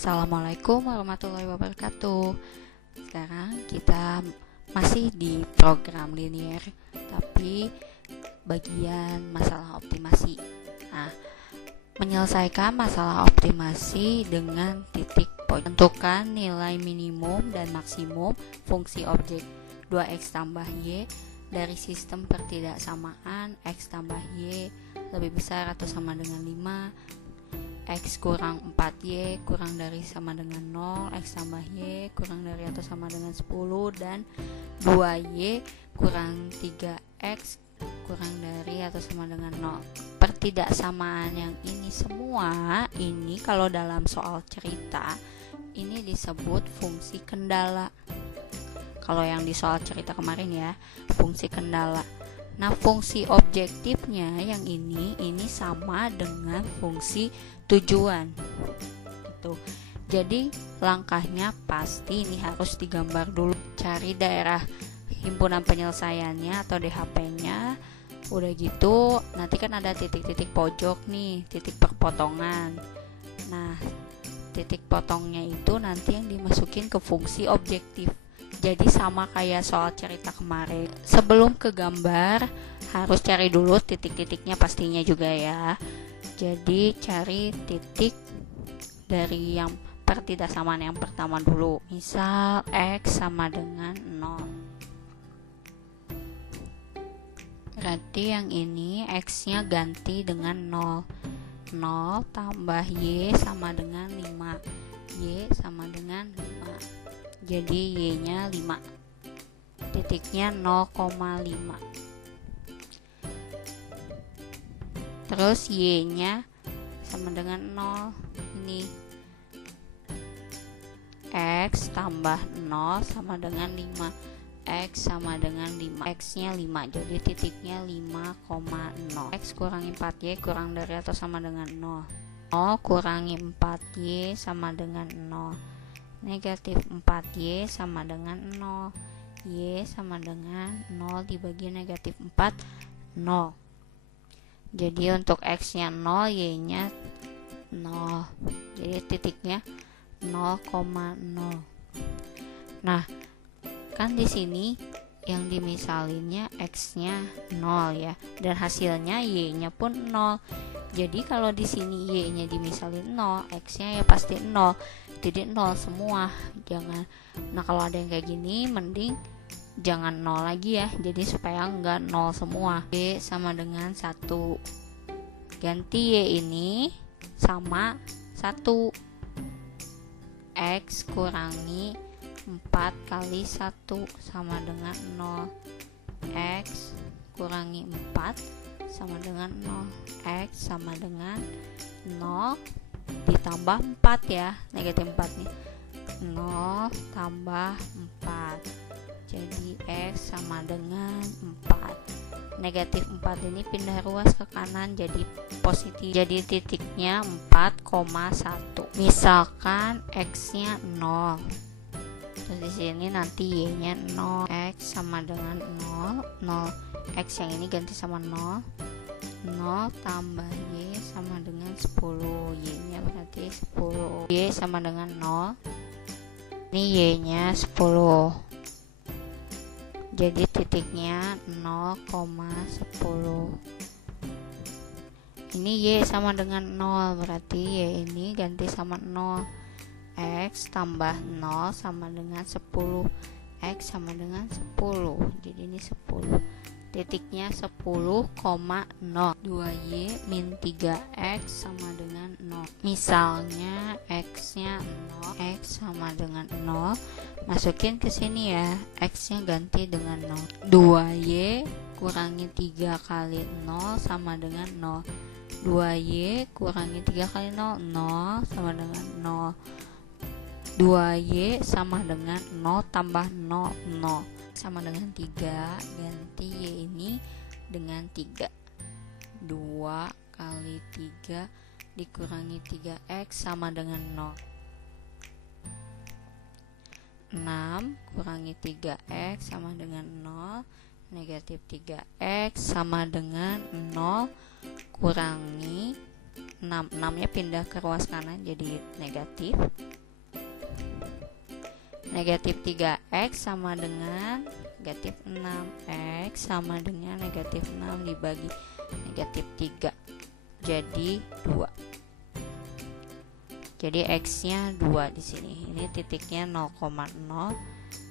Assalamualaikum warahmatullahi wabarakatuh. Sekarang kita masih di program linear, tapi bagian masalah optimasi. Nah, menyelesaikan masalah optimasi dengan titik poin. Tentukan nilai minimum dan maksimum fungsi objek 2x tambah y dari sistem pertidaksamaan x tambah y lebih besar atau sama dengan 5, x kurang 4y kurang dari sama dengan 0, x tambah y kurang dari atau sama dengan 10, dan 2y kurang 3x kurang dari atau sama dengan 0. Pertidaksamaan yang ini semua, ini kalau dalam soal cerita ini disebut fungsi kendala. Kalau yang di soal cerita kemarin ya, fungsi kendala. Nah, fungsi objektifnya yang ini sama dengan fungsi tujuan. Gitu. Jadi langkahnya pasti ini harus digambar dulu. Cari daerah himpunan penyelesaiannya atau DHP-nya. Udah gitu, nanti kan ada titik-titik pojok nih, titik perpotongan. Nah, titik potongnya itu nanti yang dimasukin ke fungsi objektif. Jadi sama kayak soal cerita kemarin. Sebelum ke gambar harus cari dulu titik-titiknya pastinya juga ya. Jadi cari titik dari yang pertidaksamaan yang pertama dulu. Misal x sama dengan 0. Berarti yang ini x-nya ganti dengan 0. 0 tambah y sama dengan 5. Y sama dengan 5. Jadi y-nya 5. Titiknya 0,5. Terus y-nya sama dengan 0. Ini x tambah 0 sama dengan 5. X sama dengan 5. X-nya 5. Jadi titiknya 5,0. X kurangi 4y kurang dari atau sama dengan 0. 0 kurangi 4y sama dengan 0. Negatif 4y sama dengan 0. Y sama dengan 0 dibagi negatif 4, 0. Jadi untuk x nya 0, y nya 0. Jadi titiknya 0,0. Nah, kan di sini yang dimisalinnya x nya 0 ya, dan hasilnya y nya pun 0. Jadi kalau di sini y nya dimisalin 0, x nya ya pasti 0. Jadi 0 semua. Jangan. Nah, kalau ada yang kayak gini mending jangan 0 lagi ya. Jadi supaya enggak 0 semua. Y sama dengan 1. Ganti y ini sama 1. X kurangi 4 kali 1 sama dengan 0. X kurangi 4 sama dengan 0. X sama dengan 0 ditambah 4 ya, negatif 4 nih. 0 tambah 4. Jadi X sama dengan 4. Negatif 4 ini pindah ruas ke kanan jadi positif. Jadi titiknya 4,1. Misalkan X-nya 0. Terus di sini nanti Y-nya 0. X sama dengan 0. 0. X yang ini ganti sama 0. 0 tambah Y sama dengan 10. Y nya berarti 10. Y sama dengan 0. Ini Y nya 10. Jadi titiknya 0,10. Ini Y sama dengan 0. Berarti Y ini ganti sama 0. X tambah 0 sama dengan 10. X sama dengan 10. Jadi ini 10. Titiknya 10,0. 2y min 3x sama dengan 0. Misalnya x nya 0, x sama dengan 0. Masukin ke sini ya, x nya ganti dengan 0. 2y kurangi 3 kali 0 sama dengan 0. 2y kurangi 3 kali 0, 0 sama dengan 0. 2y sama dengan 0 tambah 0, 0 sama dengan 3. Ganti y ini dengan 3. 2 kali 3 dikurangi 3x sama dengan 0. 6 kurangi 3x sama dengan 0. Negatif 3x sama dengan 0 kurangi 6. 6 nya pindah ke ruas kanan jadi negatif. Negatif 3x sama dengan negatif 6x sama dengan negatif 6 dibagi negatif 3, jadi 2. Jadi x nya 2 di sini. Ini titiknya 0,0,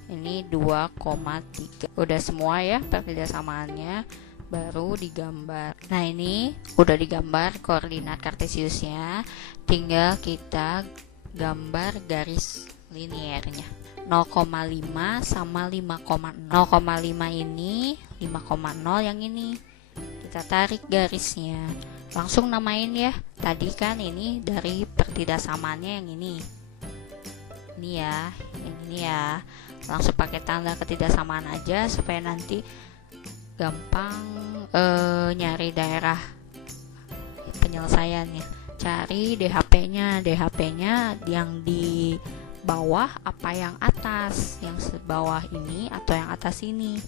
ini 2,3. Udah semua ya pertidaksamannya, baru digambar. Nah, ini udah digambar koordinat kartesiusnya, tinggal kita gambar garis liniernya. 0,5 sama 5,0. 0,5 ini 5,0 yang ini. Kita tarik garisnya. Langsung namain ya. Tadi kan ini dari pertidaksamaannya yang ini. Ini ya, yang ini ya. Langsung pakai tanda ketidaksamaan aja supaya nanti gampang nyari daerah penyelesaiannya. Cari DHP-nya. DHP-nya yang di bawah apa yang atas, yang bawah ini atau yang atas ini.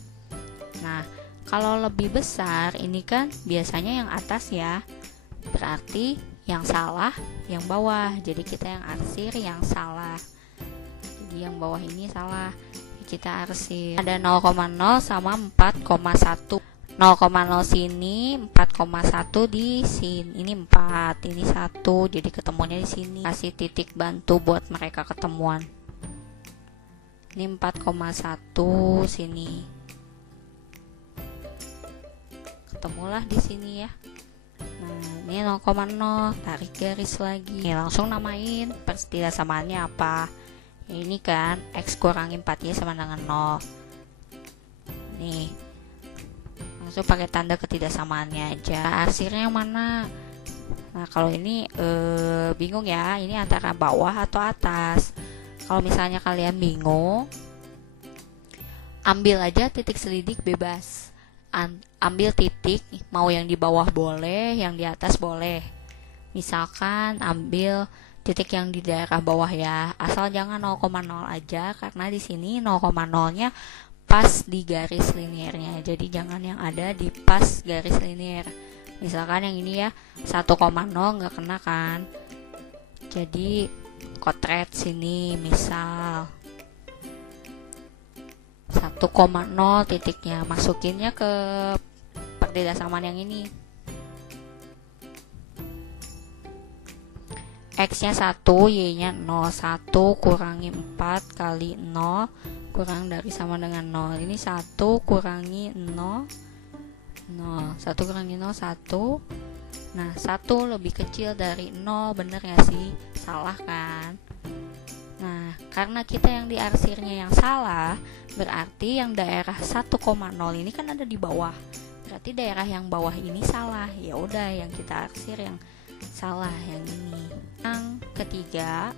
Nah, kalau lebih besar ini kan biasanya yang atas ya, berarti yang salah yang bawah. Jadi kita yang arsir yang salah, jadi yang bawah ini salah, kita arsir. Ada 0,0 sama 4,1. 0,0 sini, 4,1 di sini, ini 4, ini 1, jadi ketemunya di sini. Kasih titik bantu buat mereka ketemuan. Ini 4,1 sini. Ketemulah di sini ya. Nah, ini 0,0, tarik garis lagi. Langsung namain pertidaksamaannya apa. Ya, ini kan x kurangi 4y sama dengan 0. Nih. Langsung pakai tanda ketidaksamaannya aja. Arsirnya yang mana? Nah, kalau ini bingung ya, ini antara bawah atau atas. Kalau misalnya kalian bingung, ambil aja titik selidik bebas. Ambil titik, mau yang di bawah boleh, yang di atas boleh. Misalkan ambil titik yang di daerah bawah ya, asal jangan 0,0 aja, karena di sini 0,0-nya pas di garis liniernya, jadi jangan yang ada di pas garis linier. Misalkan yang ini ya 1,0 nggak kena kan, jadi kotret sini misal 1,0 titiknya, masukinnya ke pertidaksamaan yang ini. X nya 1, Y nya 0. 1 kurangi 4 kali 0 kurang dari sama dengan 0. Ini 1 kurangi 0, 0. 1 kurangi 0, 1. Nah, 1 lebih kecil dari 0, bener gak sih? Salah kan? Nah, karena kita yang diarsirnya yang salah, berarti yang daerah 1,0 ini kan ada di bawah. Berarti daerah yang bawah ini salah. Ya udah, yang kita arsir yang salah yang ini. Yang ketiga,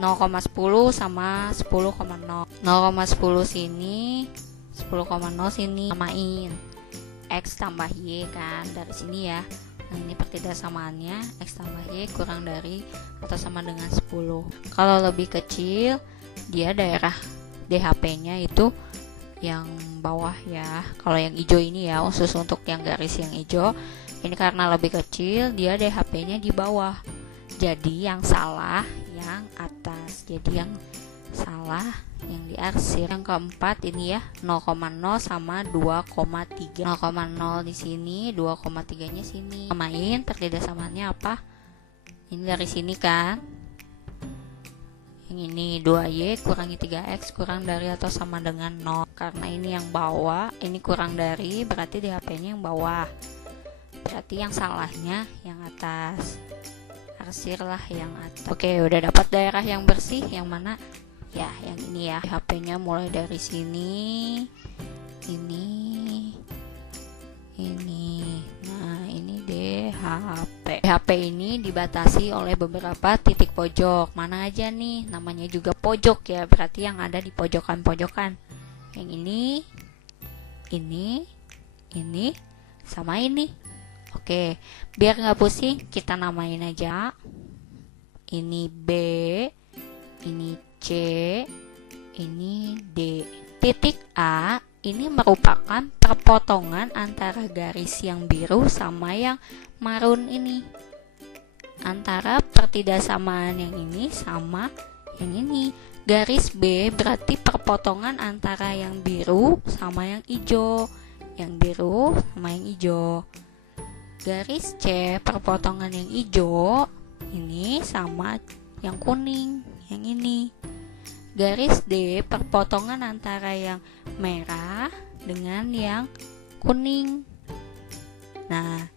0,10 sama 10,0. 0,10 sini, 10,0 sini, samain X tambah Y kan dari sini ya. Nah, ini pertidaksamaannya X tambah Y kurang dari atau sama dengan 10. Kalau lebih kecil, dia daerah DHP-nya itu yang bawah ya. Kalau yang hijau ini ya, khusus untuk yang garis yang hijau, ini karena lebih kecil, dia DHP-nya di bawah. Jadi yang salah yang atas. Jadi yang salah yang diarsir. Yang keempat ini ya, 0,0 sama 2,3. 0,0 di sini, 2,3-nya sini. Samain pertidaksamaannya apa? Ini dari sini kan. Yang ini 2y kurangi 3x kurang dari atau sama dengan 0. Karena ini yang bawah, ini kurang dari, berarti DHP-nya yang bawah. Berarti yang salahnya yang atas. Arsir lah yang atas. Oke, udah dapat daerah yang bersih. Yang mana? Ya, yang ini ya. DHP-nya mulai dari sini, ini. Nah, ini DHP. DHP ini dibatasi oleh beberapa titik pojok. Mana aja nih? Namanya juga pojok ya. Berarti yang ada di pojokan-pojokan. Yang ini, sama ini. Oke, biar nggak pusing, kita namain aja. Ini B, ini C, ini D. Titik A ini merupakan perpotongan antara garis yang biru sama yang marun ini. antara pertidaksamaan yang ini sama yang ini. Garis B berarti perpotongan antara yang biru sama yang hijau. Yang biru sama yang hijau. Garis C perpotongan yang hijau ini sama yang kuning yang ini. Garis D perpotongan antara yang merah dengan yang kuning. Nah,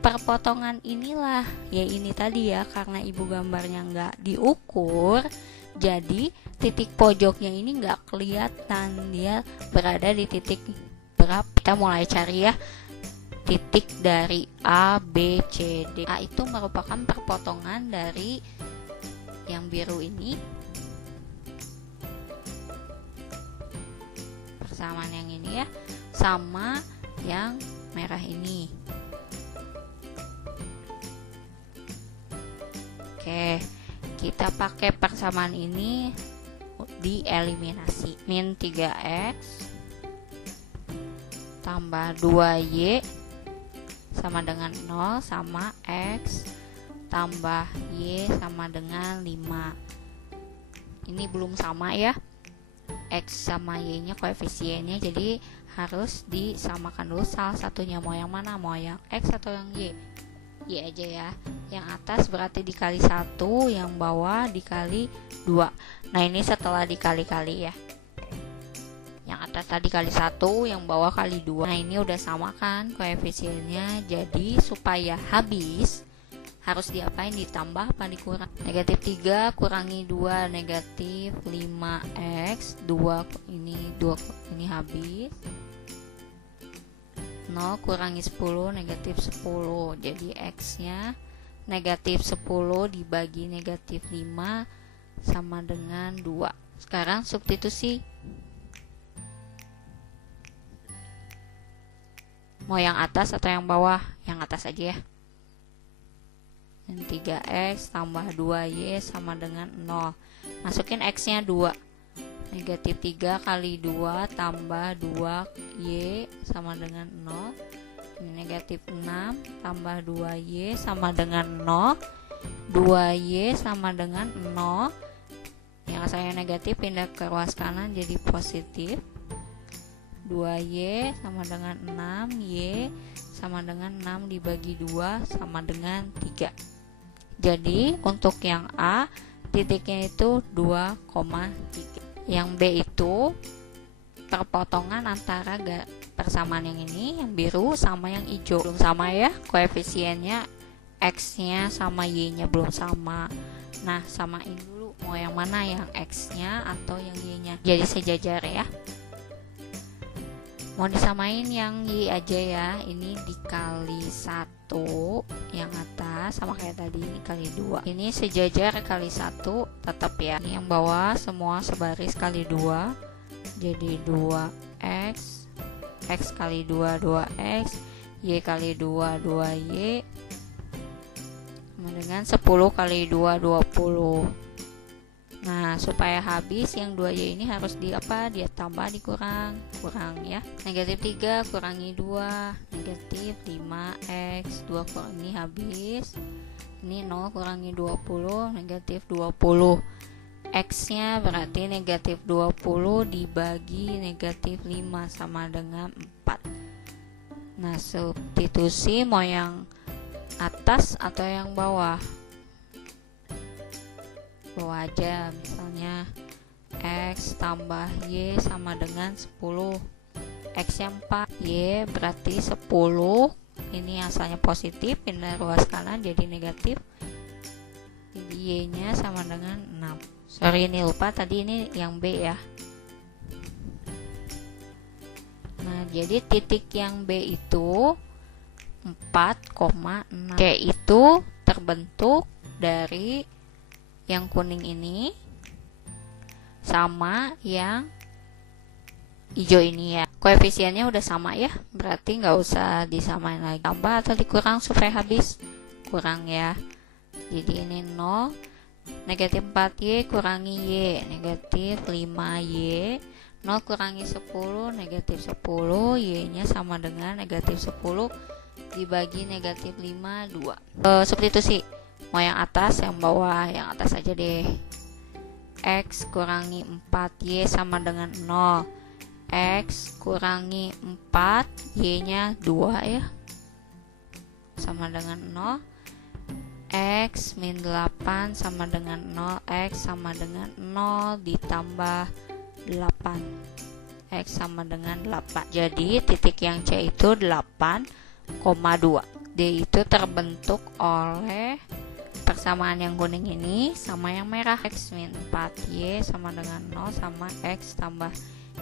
perpotongan inilah ya ini tadi ya, karena ibu gambarnya nggak diukur, jadi titik pojoknya ini nggak kelihatan, dia berada di titik berapa. Kita mulai cari ya titik dari A, B, C, D. A itu merupakan perpotongan dari yang biru ini persamaan yang ini ya, sama yang merah ini. Oke, kita pakai persamaan ini dieliminasi. Min 3x tambah 2y sama dengan 0 sama x tambah y sama dengan 5. Ini belum sama ya, x sama y nya koefisiennya, jadi harus disamakan dulu salah satunya. Mau yang mana? Mau yang x atau yang y? Y aja ya. Yang atas berarti dikali 1, yang bawah dikali 2. Nah ini setelah dikali-kali ya, yang atas tadi kali 1, yang bawah kali 2. Nah ini udah sama kan koefisiennya. Jadi supaya habis harus diapain? Ditambah apa dikurang? Negatif 3 kurangi 2 negatif 5x. 2 ini habis. 0 kurangi 10 negatif 10. Jadi x nya negatif 10 dibagi negatif 5 sama dengan 2. Sekarang substitusi. Mau yang atas atau yang bawah? Yang atas aja ya. Dan 3x tambah 2y sama dengan 0. Masukin x nya 2. Negatif 3 kali 2 tambah 2y sama dengan 0. Ini negatif 6 tambah 2y sama dengan 0. 2y sama dengan 0. Yang asalnya negatif pindah ke ruas kanan jadi positif. 2y sama dengan 6, y sama dengan 6 dibagi 2 sama dengan 3. Jadi untuk yang A titiknya itu 2,3. Yang B itu perpotongan antara persamaan yang ini, yang biru sama yang hijau. Belum sama ya koefisiennya, x nya sama y nya belum sama. Nah samain dulu mau yang mana, yang x nya atau yang y nya. Jadi sejajar ya. Mau disamain yang y aja ya. Ini dikali 1 yang atas sama kayak tadi, ini kali 2. Ini sejajar kali 1 tetap ya. Ini yang bawah semua sebaris kali 2. Jadi 2x, x kali 2 2x, y kali 2 2y sama dengan 10 kali 2 20. Nah supaya habis yang 2y ini harus dia tambah dikurang ya. Negatif 3 kurangi 2 negatif 5x. 2 kurang ini habis. Ini 0 kurangi 20 negatif 20. X nya berarti negatif 20 dibagi negatif 5 sama dengan 4. Nah substitusi mau yang atas atau yang bawah? Bawah aja, misalnya x tambah y sama dengan 10. X nya 4, y berarti 10. Ini asalnya positif, pindah ruas kanan jadi negatif. Jadi y nya sama dengan 6. Sorry ini lupa, tadi ini yang B ya. Nah jadi titik yang B itu 4,6. C itu terbentuk dari yang kuning ini sama yang hijau ini ya. Koefisiennya udah sama ya, berarti nggak usah disamain lagi. Tambah atau dikurang supaya habis? Kurang ya. Jadi ini 0, negatif 4y kurangi y, negatif 5y. 0 kurangi 10 negatif 10, y nya sama dengan negatif 10 dibagi negatif 5 2. Substitusi Mau yang atas, yang bawah? Yang atas aja deh. X kurangi 4Y sama dengan 0. X kurangi 4, Y-nya 2 ya, sama dengan 0. X min 8 sama dengan 0. X sama dengan 0 ditambah 8. X sama dengan 8. Jadi titik yang C itu 8,2. D itu terbentuk oleh persamaan yang kuning ini sama yang merah. X min 4Y sama dengan 0 sama X tambah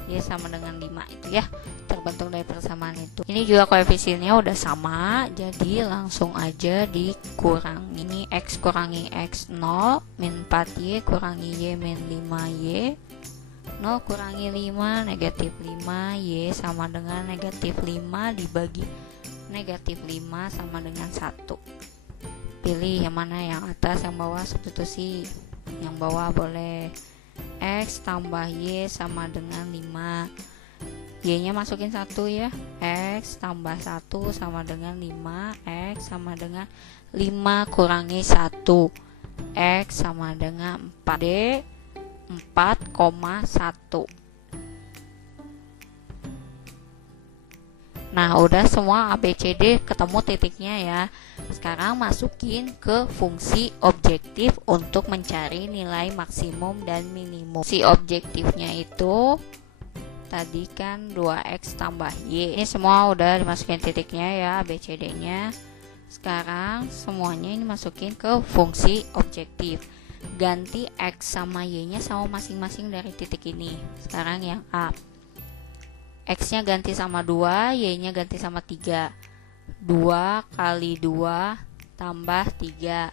Y sama dengan 5 itu ya, terbentuk dari persamaan itu. Ini juga koefisiennya udah sama, jadi langsung aja dikurangi. Ini X kurangi X 0 min 4Y kurangi Y min 5Y. 0 kurangi 5 negatif 5, Y sama dengan negatif 5 dibagi negatif 5 sama dengan 1. Pilih yang mana, yang atas, yang bawah, substitusi. Yang bawah boleh. X tambah Y sama dengan 5. Y nya masukin 1 ya. X tambah 1 sama dengan 5. X sama dengan 5 kurangi 1. X sama dengan 4. D 4,1. Nah, udah semua ABCD ketemu titiknya ya. Sekarang masukin ke fungsi objektif untuk mencari nilai maksimum dan minimum. Si objektifnya itu tadi kan 2X tambah Y. Ini semua udah dimasukin titiknya ya, ABCD-nya. Sekarang semuanya ini masukin ke fungsi objektif. Ganti X sama Y-nya sama masing-masing dari titik ini. Sekarang yang A. X-nya ganti sama 2, Y-nya ganti sama 3. 2 kali 2 tambah 3.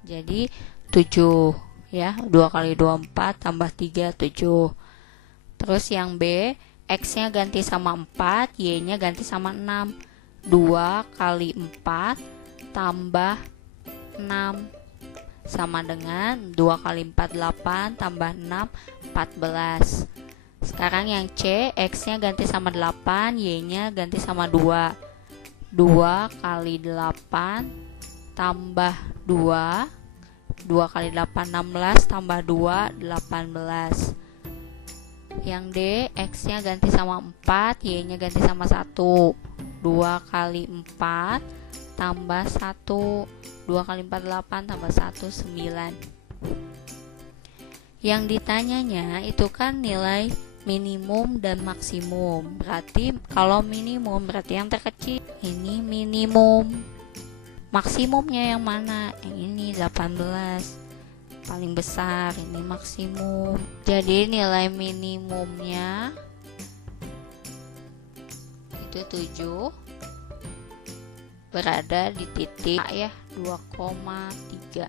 Jadi 7 ya. 2 kali 2 4 tambah 3 7. Terus yang B, X-nya ganti sama 4, Y-nya ganti sama 6. 2 kali 4 tambah 6 sama dengan 2 kali 4 8 tambah 6 14. Sekarang yang C, X-nya ganti sama 8, Y-nya ganti sama 2. 2 kali 8 tambah 2. 2 kali 8 16 tambah 2 18. Yang D, X-nya ganti sama 4, Y-nya ganti sama 1. 2 kali 4 tambah 1. 2 kali 4 8 tambah 1 9. Yang ditanyanya itu kan nilai minimum dan maksimum. Berarti kalau minimum berarti yang terkecil ini minimum. Maksimumnya yang mana? Yang ini 18. Paling besar ini maksimum. Jadi nilai minimumnya itu 7, berada di titik A ya, 2,3.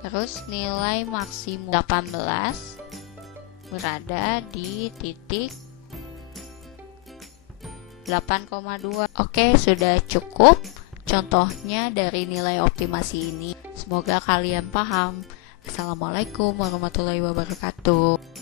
Terus nilai maksimum 18 berada di titik 8,2. Oke, sudah cukup contohnya dari nilai optimasi ini. Semoga kalian paham. Assalamualaikum warahmatullahi wabarakatuh.